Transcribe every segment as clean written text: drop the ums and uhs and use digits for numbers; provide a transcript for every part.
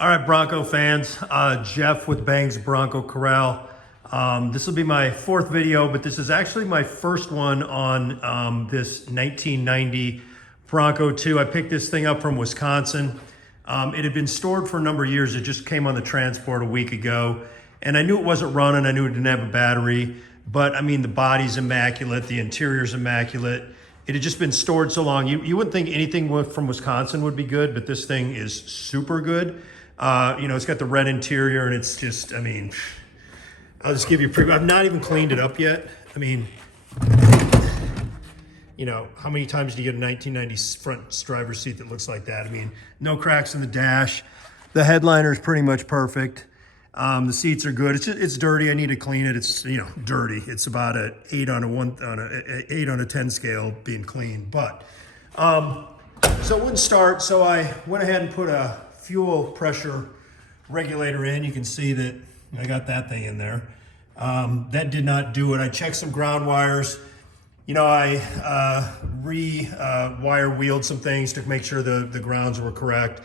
All right, Bronco fans, Jeff with Bangs Bronco Corral. This will be my fourth video, but this is actually my first one on this 1990 Bronco 2. I picked this thing up from Wisconsin. It had been stored for a number of years. It just came on the transport a week ago. And I knew it wasn't running. I knew it didn't have a battery. But I mean, the body's immaculate. The interior's immaculate. It had just been stored so long. You wouldn't think anything from Wisconsin would be good, but this thing is super good. You know, it's got the red interior and it's just, I mean, I'll just give you a preview. I've not even cleaned it up yet. I mean, you know, how many times do you get a 1990 front driver's seat that looks like that? I mean, no cracks in the dash. The headliner is pretty much perfect. The seats are good. It's dirty. I need to clean it. It's, you know, dirty. It's about an 8 on a 8 on a 10 scale being clean. But so it wouldn't start. So I went ahead and put a fuel pressure regulator in. You can see that I got that thing in there. That did not do it. I checked some ground wires. You know, I wire wheeled some things to make sure the grounds were correct.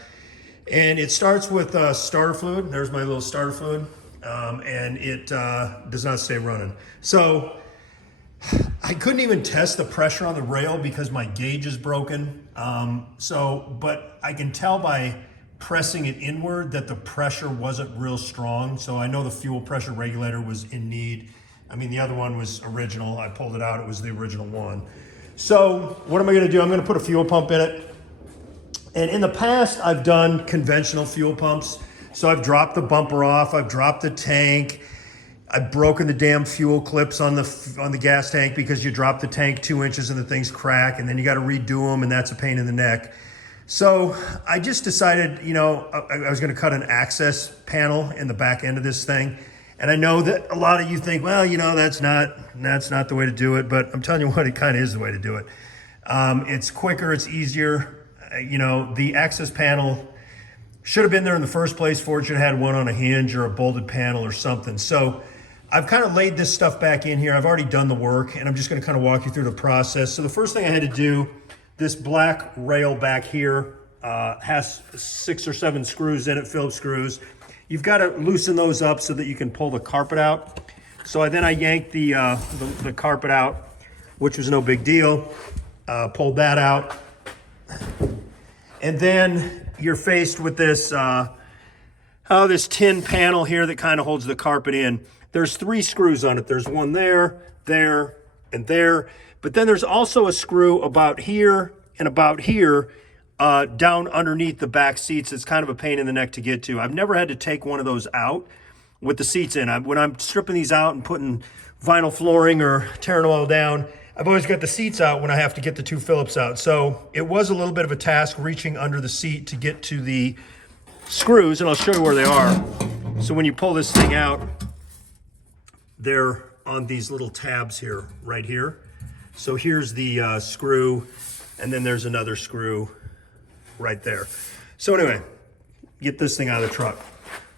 And it starts with starter fluid. There's my little starter fluid. And it does not stay running. So I couldn't even test the pressure on the rail because my gauge is broken. But I can tell by pressing it inward that the pressure wasn't real strong. So I know the fuel pressure regulator was in need. I mean, the other one was original. I pulled it out. It was the original one. So what am I going to do? I'm going to put a fuel pump in it. And in the past, I've done conventional fuel pumps. So I've dropped the bumper off. I've dropped the tank. I've broken the damn fuel clips on the gas tank because you drop the tank 2 inches and the things crack, and then you got to redo them, and that's a pain in the neck. So I just decided, you know, I was going to cut an access panel in the back end of this thing. And I know that a lot of you think, well, you know, that's not the way to do it. But I'm telling you what, it kind of is the way to do it. It's quicker, it's easier. You know, the access panel should have been there in the first place. Ford should have had one on a hinge or a bolted panel or something. So I've kind of laid this stuff back in here. I've already done the work, and I'm just going to kind of walk you through the process. So the first thing I had to do, this black rail back here has 6 or 7 screws in it, Phillips screws. You've got to loosen those up so that you can pull the carpet out. So I yanked the carpet out, which was no big deal. Pulled that out. And then you're faced with this, this tin panel here that kind of holds the carpet in. There's 3 screws on it. There's one there, there, and there. But then there's also a screw about here and about here down underneath the back seats. It's kind of a pain in the neck to get to. I've never had to take one of those out with the seats in. When I'm stripping these out and putting vinyl flooring or tearing them all down, I've always got the seats out when I have to get the 2 Phillips out. So it was a little bit of a task reaching under the seat to get to the screws, and I'll show you where they are. So when you pull this thing out, they're on these little tabs here, right here. So here's the screw, and then there's another screw right there. So anyway, get this thing out of the truck.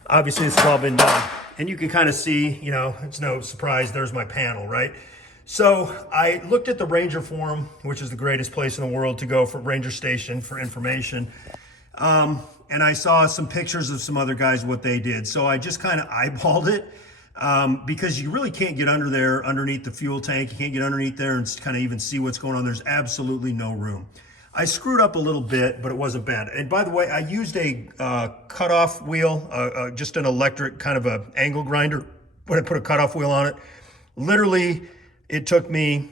Obviously, it's all been done. And you can kind of see, you know, it's no surprise, there's my panel, right? So I looked at the Ranger Forum, which is the greatest place in the world to go for Ranger Station for information. And I saw some pictures of some other guys, what they did. So I just kind of eyeballed it. Because you really can't get under there underneath the fuel tank. You can't get underneath there and kind of even see what's going on. There's absolutely no room. I screwed up a little bit, but it wasn't bad. And by the way, I used a cutoff wheel, just an electric kind of a angle grinder when I put a cutoff wheel on it. Literally, it took me,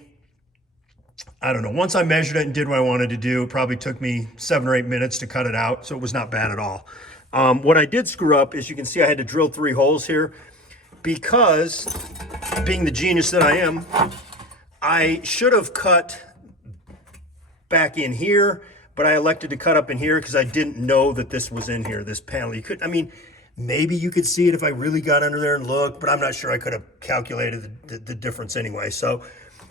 I don't know, once I measured it and did what I wanted to do, it probably took me 7 or 8 minutes to cut it out. So it was not bad at all. What I did screw up is you can see I had to drill 3 holes here. Because, being the genius that I am, I should have cut back in here, but I elected to cut up in here because I didn't know that this was in here, this panel. You could, I mean, maybe you could see it if I really got under there and looked, but I'm not sure I could have calculated the difference anyway. So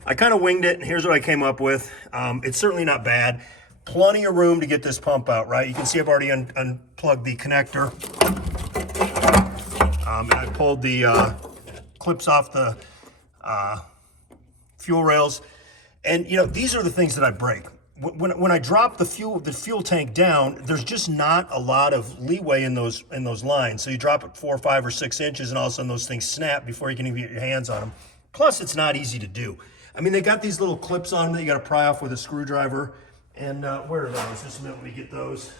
I kind of winged it, and here's what I came up with. It's certainly not bad. Plenty of room to get this pump out, right? You can see I've already unplugged the connector. And I pulled the clips off the fuel rails. And, you know, these are the things that I break. when I drop the fuel tank down, there's just not a lot of leeway in those lines. So you drop it 4, 5, or 6 inches, and all of a sudden those things snap before you can even get your hands on them. Plus, it's not easy to do. I mean, they got these little clips on them that you got to pry off with a screwdriver. And where are those? Just a minute, let me get those.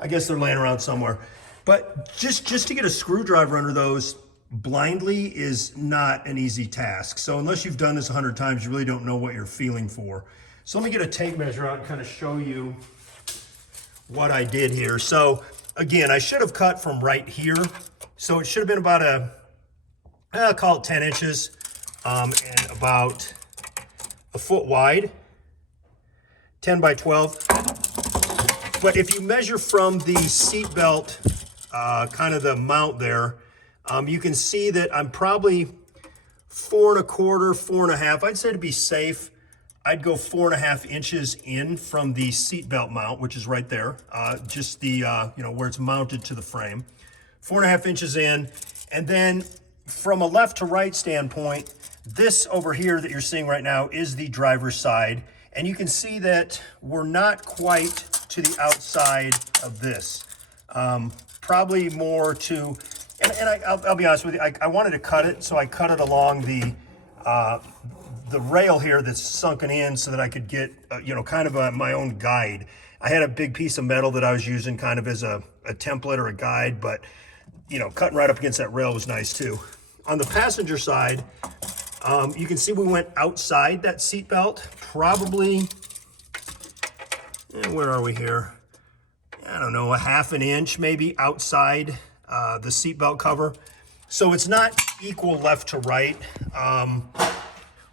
I guess they're laying around somewhere. But just to get a screwdriver under those blindly is not an easy task. So unless you've done this 100 times, you really don't know what you're feeling for. So let me get a tape measure out and kind of show you what I did here. So again, I should have cut from right here. So it should have been about I'll call it 10 inches and about a foot wide, 10 by 12. But if you measure from the seat belt, kind of the mount there, you can see that I'm probably 4 1/4, 4 1/2. I'd say to be safe, I'd go 4 1/2 inches in from the seat belt mount, which is right there, just the, where it's mounted to the frame. 4 1/2 inches in. And then from a left to right standpoint, this over here that you're seeing right now is the driver's side. And you can see that we're not quite to the outside of this. Probably more to, I'll be honest with you, I wanted to cut it, so I cut it along the rail here that's sunken in so that I could get, kind of my own guide. I had a big piece of metal that I was using kind of as a template or a guide, but, cutting right up against that rail was nice too. On the passenger side, you can see we went outside that seat belt, probably, where are we here? I don't know, a 1/2 inch maybe outside the seat belt cover. So it's not equal left to right.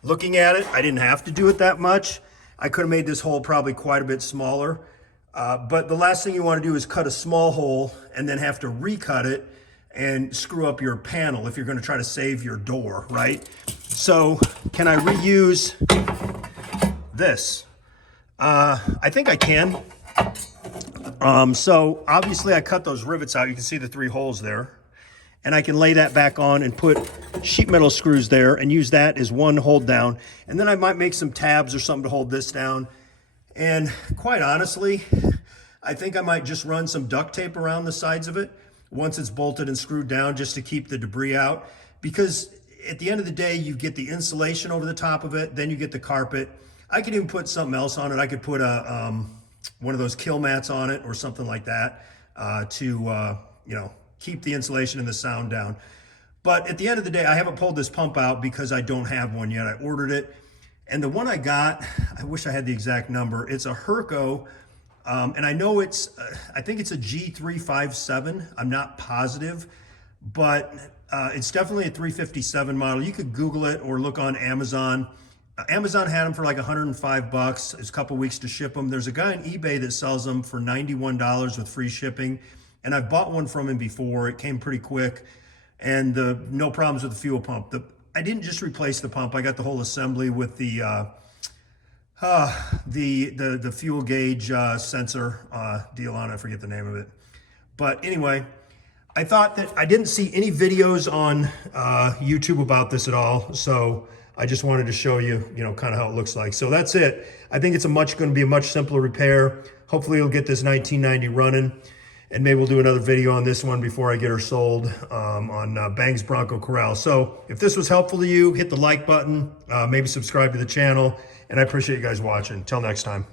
Looking at it, I didn't have to do it that much. I could have made this hole probably quite a bit smaller. But the last thing you want to do is cut a small hole and then have to recut it and screw up your panel if you're going to try to save your door, right? So can I reuse this? I think I can. So obviously I cut those rivets out. You can see the 3 holes there. And I can lay that back on and put sheet metal screws there and use that as one hold down. And then I might make some tabs or something to hold this down. And quite honestly, I think I might just run some duct tape around the sides of it once it's bolted and screwed down, just to keep the debris out. Because at the end of the day, you get the insulation over the top of it, then you get the carpet. I could even put something else on it. I could put one of those kill mats on it or something like that to keep the insulation and the sound down. But at the end of the day, I haven't pulled this pump out because I don't have one yet. I ordered it. And the one I got, I wish I had the exact number. It's a Herco, and I know I think it's a G357. I'm not positive, but it's definitely a 357 model. You could Google it or look on Amazon. Amazon had them for like $105. It's a couple weeks to ship them. There's a guy on eBay that sells them for $91 with free shipping. And I've bought one from him before. It came pretty quick, and no problems with the fuel pump. I didn't just replace the pump. I got the whole assembly with the fuel gauge sensor deal on it. I forget the name of it. But anyway, I thought that I didn't see any videos on YouTube about this at all. So I just wanted to show you, kind of how it looks like. So that's it. I think it's going to be a much simpler repair. Hopefully you'll get this 1990 running. And maybe we'll do another video on this one before I get her sold on Bang's Bronco Corral. So if this was helpful to you, hit the like button, maybe subscribe to the channel, and I appreciate you guys watching. Until next time.